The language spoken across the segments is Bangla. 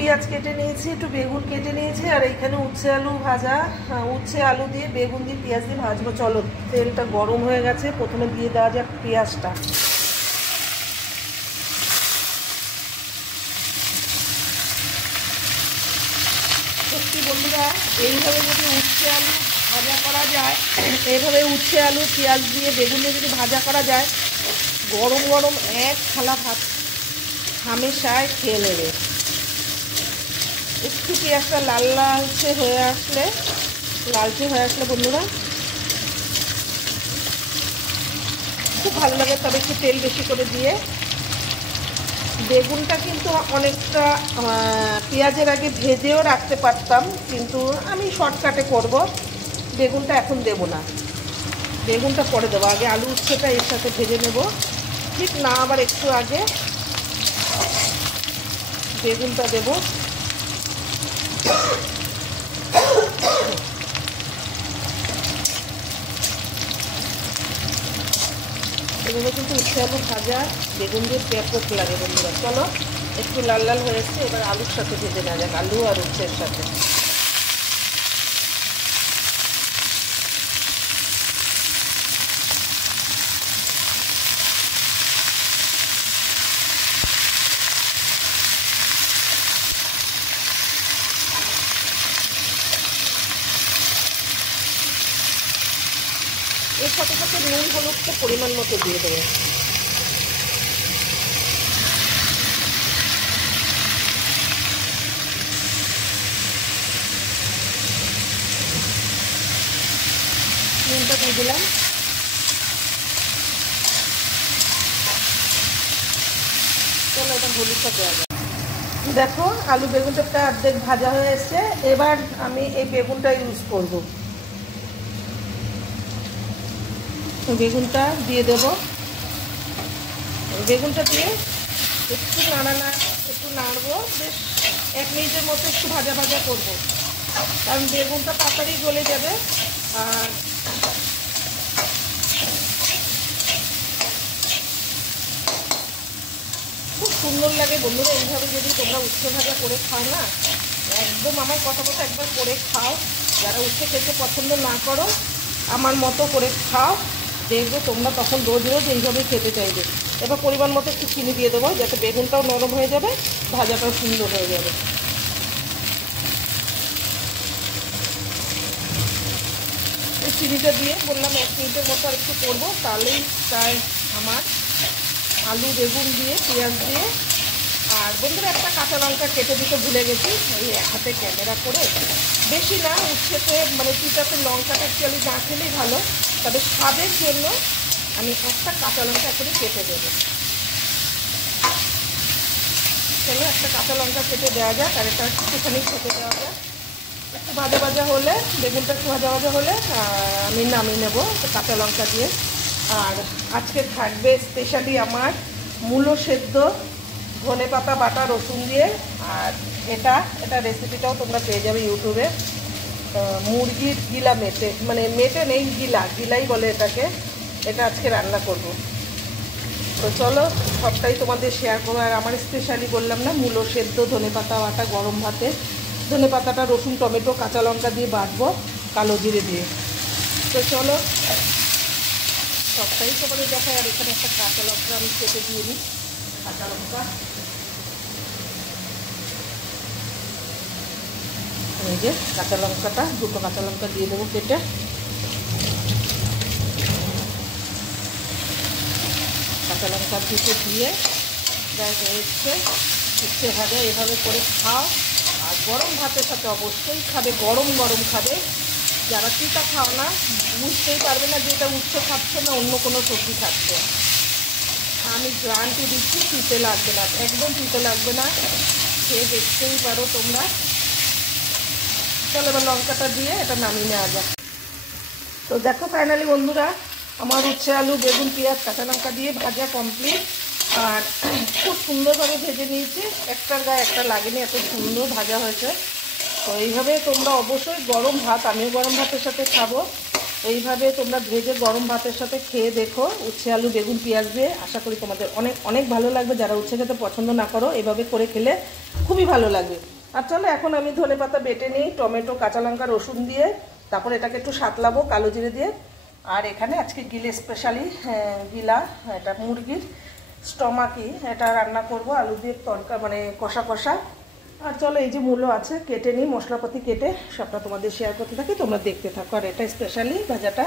পেঁয়াজ কেটে নিয়েছি, একটু বেগুন কেটে নিয়েছি, আর এইখানে উচ্ছে আলু ভাজা, উচ্ছে আলু দিয়ে বেগুন দিয়ে পেঁয়াজ দিয়ে ভাজবো। চলো, তেলটা গরম হয়ে গেছে, প্রথমে দিয়ে দেওয়া যাক পেঁয়াজটা। সত্যি বন্ধুরা, এইভাবে যদি উচ্ছে আলু ভাজা করা যায়, এইভাবে উচ্ছে আলু পেঁয়াজ দিয়ে বেগুন দিয়ে যদি ভাজা করা যায়, গরম গরম এক থালা ভাত হামেশায় খেয়ে নেবে। একটু পেঁয়াজটা লাল লালচে হয়ে আসলে বন্ধুরা খুব ভালো লাগে। তবে একটু তেল বেশি করে দিয়ে, বেগুনটা কিন্তু অনেকটা পেঁয়াজের আগে ভেজেও রাখতে পারতাম, কিন্তু আমি শর্টকাটে করব। বেগুনটা এখন দেব না, বেগুনটা পরে দেবো। আগে আলু উচ্ছেটা এর সাথে ভেজে নেব, ঠিক না আবার একটু আগে বেগুনটা দেবো। এভাবে কিন্তু উচ্ছে আলু ভাজা বেগুন দিয়ে ব্যাপক লাগে বন্ধুরা। চলো, একটু লাল লাল হয়েছে, এবার আলুর সাথে ভেজে নেওয়া যাক, আলু আর উচ্ছের সাথে। এর সাথে সাথে নুন হলুদটা পরিমাণ মতো দিয়ে দেবো। নুনটা দিয়ে দিলাম। চলো, এটা হলুদটা দেওয়া যায়। দেখো, আলু বেগুনটা অর্ধেক ভাজা হয়ে এসছে। এবার আমি এই বেগুনটা ইউজ করব। বেগুনটা দিয়ে দেব। বেগুনটা দিয়ে একটু নাড়বো, বেশ 1 মিনিটের মতো একটু ভাজা ভাজা করবো, কারণ বেগুনটা তাড়াতাড়ি গলে যাবে। আর খুব সুন্দর লাগে বন্ধুরা, এইভাবে যদি তোমরা উচ্ছে ভাজা করে খাও না, একদম আমার কথা একবার করে খাও। যারা উচ্ছে খেতে পছন্দ না করো, আমার মতো করে খাও, দেখবে তোমরা তখন রোজ রোজ এইভাবেই খেতে চাইবে। এবার পরিমাণ মতো একটু চিনি দিয়ে দেবো, যাতে বেগুনটাও নরম হয়ে যাবে, ভাজাটাও সুন্দর হয়ে যাবে। এই চিনিটা দিয়ে বললাম 1 মিনিটের মতো আর একটু করবো, তাহলেই প্রায় আমার আলু বেগুন দিয়ে পেঁয়াজ দিয়ে। আর বন্ধুরা, একটা কাঁচা লঙ্কা কেটে দিতে ভুলে গেছি, এই এক হাতে ক্যামেরা করে। বেশি না, উচ্ছেতে মানে তিতাতে লঙ্কাটা অ্যাকচুয়ালি না খেলেই ভালো, তবে স্বাদের জন্য আমি একটা কাঁচা লঙ্কা এখনই কেটে দেবো। চলো, একটা কাঁচা লঙ্কা কেটে দেওয়া যাক, আর এটা একটুখানি খেতে দেওয়া যাক। একটু ভাজা ভাজা হলে, বেগুনটা একটু ভাজা ভাজা হলে আমি নামিয়ে নেবো কাঁচা লঙ্কা দিয়ে। আর আজকে থাকবে স্পেশালি আমার মূলো সেদ্ধ ধনেপাতা বাটা রসুন দিয়ে। আর এটা রেসিপিটাও তোমরা পেয়ে যাবে ইউটিউবে। মুরগির গিলা মেটে, মানে মেটে নেই, গিলাই বলে এটাকে। এটা আজকে রান্না করব। তো চলো, সবটাই তোমাদের শেয়ার করবো। আর আমার স্পেশালি বললাম না, মূলো সেদ্ধ ধনেপাতা বাটা গরম ভাতে, ধনেপাতাটা রসুন টমেটো কাঁচা লঙ্কা দিয়ে বাটবো, কালো জিরে দিয়ে। তো চলো, সবটাই তোমাদের দেখায়। আর এখানে একটা কাঁচা লঙ্কা আমি কেটে দিয়ে নিই, কাঁচা লঙ্কা। এই যে কাঁচা লঙ্কাটা, 2টো কাঁচা লঙ্কা দিয়ে দেবো কেটে। কাঁচা লঙ্কা দুটো দিয়ে প্রায় হচ্ছে উচ্ছে ভাজা। এভাবে করে খাও, আর গরম ভাতের সাথে অবশ্যই খাবে, গরম গরম খাবে। যারা তিতা খাও না, বুঝতেই পারবে না যে এটা উচ্ছে খাচ্ছে না অন্য কোনো সবজি খাচ্ছে। আমি গ্যারান্টি দিচ্ছি, তিতে লাগবে না, একদম তিতে লাগবে না, খেয়ে দেখতেই পারো তোমরা। চলো, এবার লঙ্কাটা দিয়ে এটা নামিয়ে নেওয়া যাক। তো দেখো ফাইনালি বন্ধুরা, আমার উচ্ছে আলু বেগুন পেঁয়াজ কাঁচা লঙ্কা দিয়ে ভাজা কমপ্লিট। আর খুব সুন্দরভাবে ভেজে নিয়েছি, একটার গায়ে একটা লাগেনি, এত সুন্দর ভাজা হয়েছে। তো এইভাবে তোমরা অবশ্যই গরম ভাত, আমিও গরম ভাতের সাথে খাবো, এইভাবে তোমরা ভেজে গরম ভাতের সাথে খেয়ে দেখো, উচ্ছে আলু বেগুন পেঁয়াজ দিয়ে। আশা করি তোমাদের অনেক অনেক ভালো লাগবে। যারা উচ্ছে খেতে পছন্দ না করো, এভাবে করে খেলে খুবই ভালো লাগবে। আর চলো এখন আমি ধনেপাতা বেটে নিই, টমেটো কাঁচা লঙ্কা রসুন দিয়ে, তারপর এটাকে একটু সাতলাবো কালো জিরে দিয়ে। আর এখানে আজকে গিলে স্পেশালি গিলা, এটা মুরগির স্টমাকি, এটা রান্না করব আলু দিয়ে তরকা, মানে কষা কষা। আর চলো এই যে মূলো আছে কেটে নিই, মশলাপাতি কেটে সবটা তোমাদের শেয়ার করতে থাকি, তোমরা দেখতে থাকো। আর এটা স্পেশালি ভাজাটা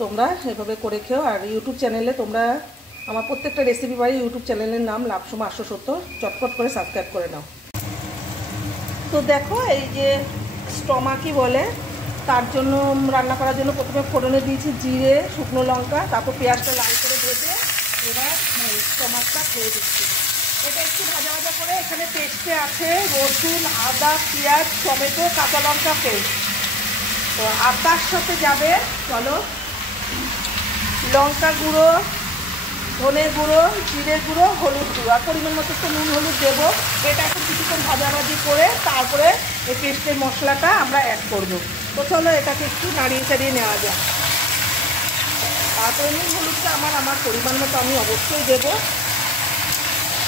তোমরা এভাবে করে খেও। আর ইউটিউব চ্যানেলে তোমরা আমার প্রত্যেকটা রেসিপি পাই, ইউটিউব চ্যানেলের নাম লাভসমা 870, চটপট করে সাবস্ক্রাইব করে নাও। তো দেখো এই যে স্টমাকি বলে, তার জন্য রান্না করার জন্য প্রথমে ফোড়নে দিয়েছি জিরে শুকনো লঙ্কা, তারপর পেঁয়াজটা লাল করে ভেজে এবার স্টমাকটা খেয়ে দিচ্ছি। এটা একটু ভাজা ভাজা করে এখানে পেস্টে আছে রসুন আদা পেঁয়াজ টমেটো কাঁচা লঙ্কা পেস্ট। তো আদার সাথে যাবে চলো লঙ্কা গুঁড়ো ধনে গুঁড়ো জিরে গুঁড়ো হলুদ গুঁড়ো, আর পরিমাণ মতো একটু নুন হলুদ দেবো। এটা এখন কিছুক্ষণ ভাজাভাজি করে তারপরে এই পেস্টের মশলাটা আমরা অ্যাড করবো। তো চলো এটাকে একটু নাড়িয়ে চাড়িয়ে নেওয়া যায়। তারপরে নুন হলুদটা আমার পরিমাণ মতো আমি অবশ্যই দেবো।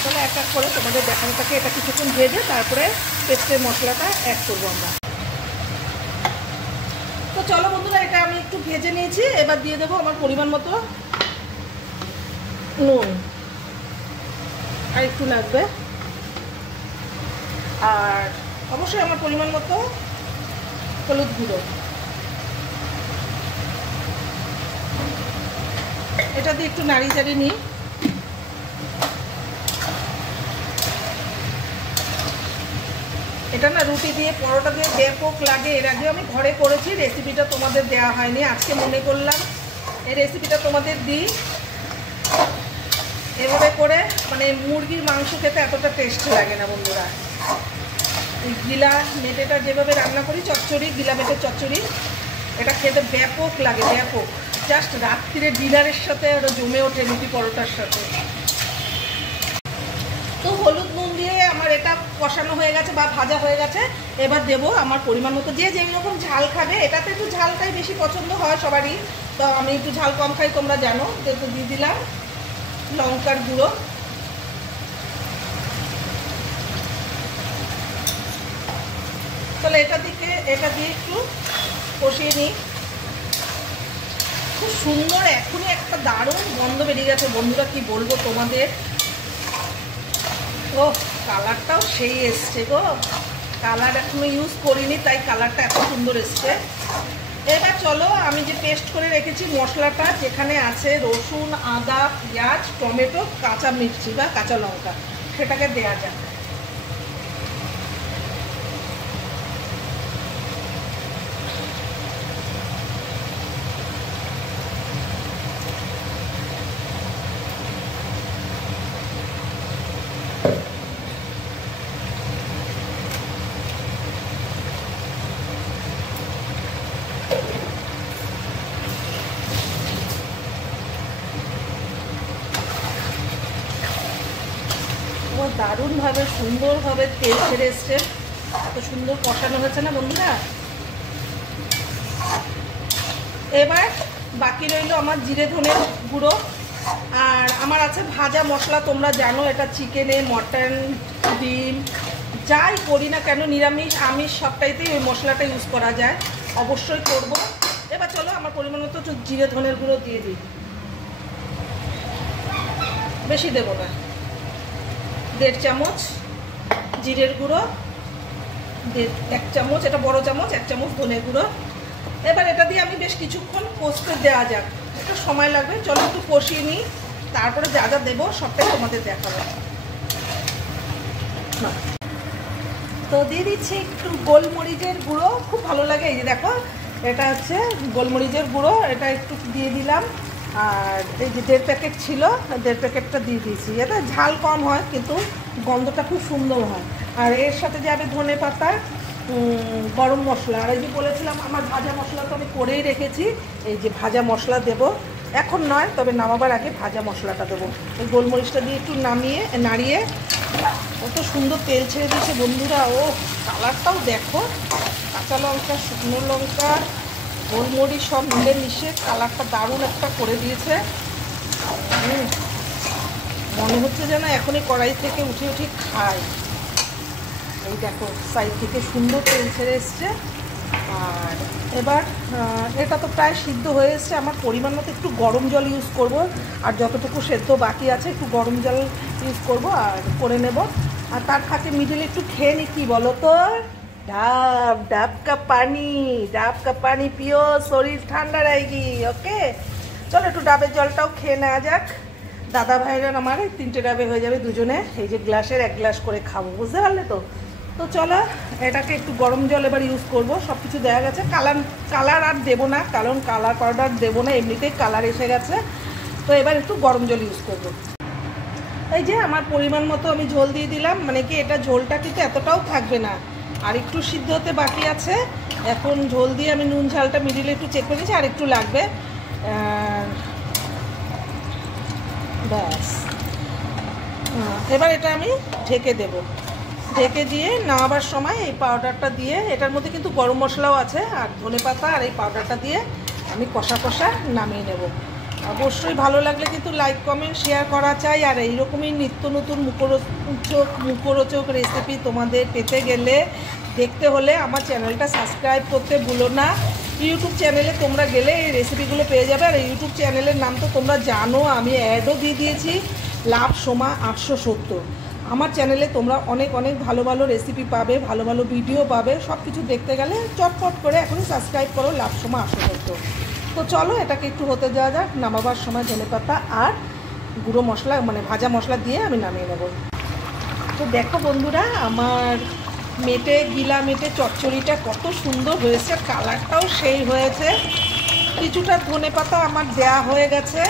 তাহলে এক এক করে তোমাদের দেখানো থাকে। এটা কিছুক্ষণ ভেজে তারপরে পেস্টের মশলাটা অ্যাড করবো আমরা। তো চলো বন্ধুরা, এটা আমি একটু ভেজে নিয়েছি, এবার দিয়ে দেবো আমার পরিমাণ মতো নুন, আর একটু লাগবে, আর অবশ্যই আমার পরিমাণ মতো হলুদ গুঁড়ো। এটা দিয়ে একটু নাড়িয়ে চাড়িয়ে নিই। এটা না রুটি দিয়ে পরোটা দিয়ে ব্যাপক লাগে। এর আগে আমি ঘরে করেছি, রেসিপিটা তোমাদের দেওয়া হয়নি, আজকে মনে করলাম এই রেসিপিটা তোমাদের দিই। এভাবে করে মানে মুরগির মাংস খেতে এতটা টেস্ট লাগে না বন্ধুরা। এই গিলা মেটেটা যেভাবে রান্না করি চচ্চড়ি, গিলা মেটের চচ্চড়ি, এটা খেতে ব্যাপক লাগে, ব্যাপক। জাস্ট রাত্রিরে ডিনারের সাথে ওটা জমে ওঠে রুটি পরোটার সাথে। তো হলুদ নুন দিয়ে আমার এটা কষানো হয়ে গেছে বা ভাজা হয়ে গেছে। এবার দেবো আমার পরিমাণ মতো, যে যেই রকম ঝাল খাবে, এটাতে একটু ঝালটাই বেশি পছন্দ হয় সবারই, তো আমি একটু ঝাল কম খাই তোমরা জানো, তো দিয়ে দিলাম লঙ্কার গুঁড়ো। তাহলে এটা দিয়ে একটু কষিয়ে নিই। খুব সুন্দর এখনই একটা দারুণ গন্ধ বেরিয়ে গেছে বন্ধুরা, কি বলবো তোমাদের। ও কালারটাও সেই এসছে গো, কালার এখনো ইউজ করিনি তাই কালারটা এত সুন্দর এসছে। এবার চলো আমি যে পেস্ট করে রেখেছি মশলাটা, যেখানে আছে রসুন আদা পেঁয়াজ টমেটো কাঁচা মির্চি বা কাঁচা লঙ্কা, সেটাকে দেওয়া যাক। দারুণভাবে সুন্দরভাবে তেল ছেড়ে এসছে, এত সুন্দর কষানো হয়েছে না বন্ধুরা। এবার বাকি রইল আমার জিরে ধনের গুঁড়ো, আর আমার আছে ভাজা মশলা। তোমরা জানো এটা চিকেনে মটন ডিম যাই করি না কেন, নিরামিষ আমিষ সবটাইতেই ওই মশলাটা ইউজ করা যায়, অবশ্যই করব। এবার চলো আমার পরিমাণ মতো জিরে ধনের গুঁড়ো দিয়ে দিই, বেশি দেবো না, 1.5 চামচ জিরের গুঁড়ো, 1 চামচ, এটা বড় চামচ 1 চামচ ধনের গুঁড়ো। এবার এটা দিয়ে আমি বেশ কিছুক্ষণ কষতে দেওয়া যাক, একটু সময় লাগবে। চলো একটু কষিয়ে নিই, তারপরে যা যা দেবো সবটাই তোমাদের দেখাবো। তো দিয়ে দিচ্ছি একটু গোলমরিচের গুঁড়ো, খুব ভালো লাগে। এই যে দেখো এটা হচ্ছে গোলমরিচের গুঁড়ো, এটা একটু দিয়ে দিলাম। আর এই যে 1.5 প্যাকেট ছিল, 1.5 প্যাকেটটা দিয়ে দিয়েছি। এতে ঝাল কম হয় কিন্তু গন্ধটা খুব সুন্দর হয়। আর এর সাথে যাবে ধনে পাতা গরম মশলা, আর এই যে বলেছিলাম আমার ভাজা মশলা তো আমি করেই রেখেছি, এই যে ভাজা মশলা দেব এখন নয়, তবে নামাবার আগে ভাজা মশলাটা দেবো। এই গোলমরিচটা দিয়ে একটু নাড়িয়ে কত সুন্দর তেল ছেড়ে দিয়েছে বন্ধুরা। ও কালারটাও দেখো, কাঁচা লঙ্কা শুকনো লঙ্কা গোলমরিচ সব মিলে মিশে কালারটা দারুণ একটা করে দিয়েছে। মনে হচ্ছে যেন এখনই কড়াই থেকে উঠে উঠে খাই। এই দেখো সাইড থেকে সুন্দর তেল ছেড়ে এসছে। আর এবার এটা তো প্রায় সিদ্ধ হয়ে এসছে। আমার পরিমাণ মতো একটু গরম জল ইউজ করব, আর যতটুকু সেদ্ধ বাকি আছে একটু গরম জল ইউজ করব আর করে নেব। আর তার ফাঁকে মিডিলে একটু খেয়ে নি, কি বলো তো, ডাব কা পানি পিও, শরীর ঠান্ডা रहेगी। ওকে, চলো একটু ডাবের জলটাও খেয়ে নেওয়া যাক। দাদা ভাইরা আমার 3টে ডাবে হয়ে যাবে দুজনে। এই যে গ্লাসের 1 গ্লাস করে খাবো, বুঝতে পারলে তো। তো চলো এটাকে একটু গরম জল এবার ইউজ করব। সব কিছু দেওয়া গেছে। কালার আর দেবো না, কারণ কালার পাউডার দেবো না, এমনিতেই কালার এসে গেছে। তো এবার একটু গরম জল ইউজ করব। এই যে আমার পরিমাণ মতো আমি ঝোল দিয়ে দিলাম, মানে কি এটা ঝোলটা কিন্তু এতটাও থাকবে না, আর একটু সিদ্ধ হতে বাকি আছে। এখন ঝোল দিয়ে আমি নুন ঝালটা মিডিলে একটু চেক করে দিয়েছি, আর একটু লাগবে। ব্যাস, এবার এটা আমি ঢেকে দেব। ঢেকে দিয়ে নামাবার সময় এই পাউডারটা দিয়ে, এটার মধ্যে কিন্তু গরম মশলাও আছে আর ধনেপাতা, আর এই পাউডারটা দিয়ে আমি কষা কষা নামিয়ে নেব। অবশ্যই ভালো লাগলে কিন্তু লাইক কমেন্ট শেয়ার করা চাই। আর এইরকমই নিত্য নতুন মুখরোচক রেসিপি তোমাদের পেতে গেলে, দেখতে হলে আমার চ্যানেলটা সাবস্ক্রাইব করতে ভুলো না। ইউটিউব চ্যানেলে তোমরা গেলে এই রেসিপিগুলো পেয়ে যাবে। আর ইউটিউব চ্যানেলের নাম তো তোমরা জানো, আমি অ্যাডও দিয়ে দিয়েছি, লাভ সোমা 870। আমার চ্যানেলে তোমরা অনেক অনেক ভালো ভালো রেসিপি পাবে, ভালো ভালো ভিডিও পাবে। সব কিছু দেখতে গেলে চটপট করে এখনই সাবস্ক্রাইব করো, লাভ সোমা 870। তো চলো এটাকে একটু হতে দেওয়া যাক। নামাবার সময় ধনেপাতা আর গুঁড়ো মশলা, মানে ভাজা মশলা দিয়ে আমি নামিয়ে নেব। তো দেখো বন্ধুরা, আমার গিলা মেটে চচ্চড়িটা কত সুন্দর হয়েছে, কালারটাও সেই হয়েছে। কিছুটা ধনেপাতা আমার দেয়া হয়ে গেছে,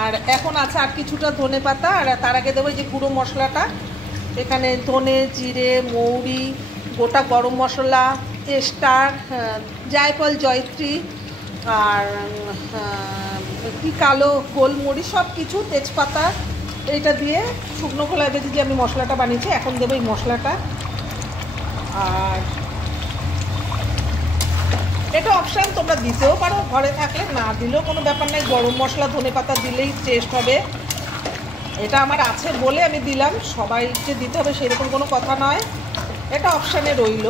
আর এখন আছে আর কিছুটা ধনেপাতা। আর তার আগে দেবো যে গুঁড়ো মশলাটা। এখানে ধনে, জিরে, মৌরি, গোটা গরম মশলা, স্টার, জায়ফল, জয়ত্রী, আর কি কালো গোলমরিচ, সব কিছু, তেজপাতা, এইটা দিয়ে শুকনো খোলায় বেঁধে যে আমি মশলাটা বানিয়েছি। এখন দেবো এই মশলাটা। আর এটা অপশান, তোমরা দিতেও পারো, ঘরে থাকলে না দিলেও কোনো ব্যাপার নেই। গরম মশলা ধনেপাতা দিলেই টেস্ট হবে। এটা আমার আছে বলে আমি দিলাম, সবাইকে দিতে হবে সেরকম কোনো কথা নয়। এটা অপশানে রইল,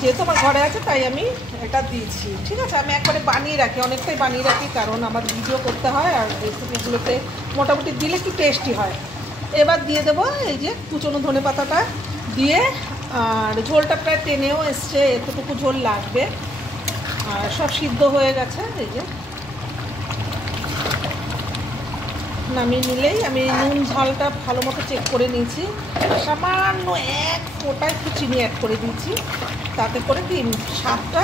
যেহেতু আমার ঘরে আছে তাই আমি এটা দিয়েছি। ঠিক আছে, আমি একবারে বানিয়ে রাখি, অনেকটাই বানিয়ে রাখি, কারণ আমার ভিডিও করতে হয় আর রেসিপিগুলোতে মোটামুটি দিলে একটু টেস্টি হয়। এবার দিয়ে দেবো এই যে কুচনো ধনেপাতাটা দিয়ে। আর ঝোলটা প্রায় টেনেও এসছে, এতটুকু ঝোল লাগবে। আর সব সিদ্ধ হয়ে গেছে। এই যে নামিয়ে নিলেই, আমি নুন ঝালটা ভালো মতো চেক করে নিয়েছি। সামান্য 1 ফোঁটা একটু চিনি অ্যাড করে দিয়েছি, তাতে করে কি স্বাদটা,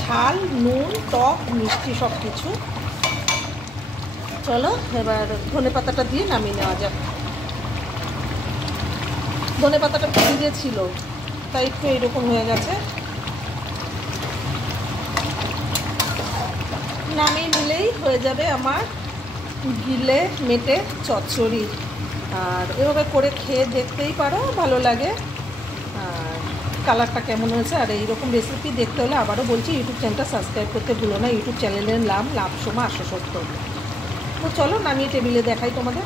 ঝাল, নুন, টক, মিষ্টি সব কিছু। চলো এবার ধনেপাতাটা দিয়ে নামিয়ে নেওয়া যাক। ধনেপাতাটা ভিজে ছিল তাই একটু এইরকম হয়ে গেছে। নামিয়ে নিলেই হয়ে যাবে আমার গিলে মেটে চচ্চড়ি। আর এভাবে করে খেয়ে দেখতেই পারো, ভালো লাগে। আর কালারটা কেমন হয়েছে। আর এইরকম রেসিপি দেখতে হলে আবারও বলছি, ইউটিউব চ্যানেলটা সাবস্ক্রাইব করতে ভুলো না। ইউটিউব চ্যানেলের নাম লাভ সোমা 870। তো চলো নামিয়ে টেবিলে দেখাই তোমাদের।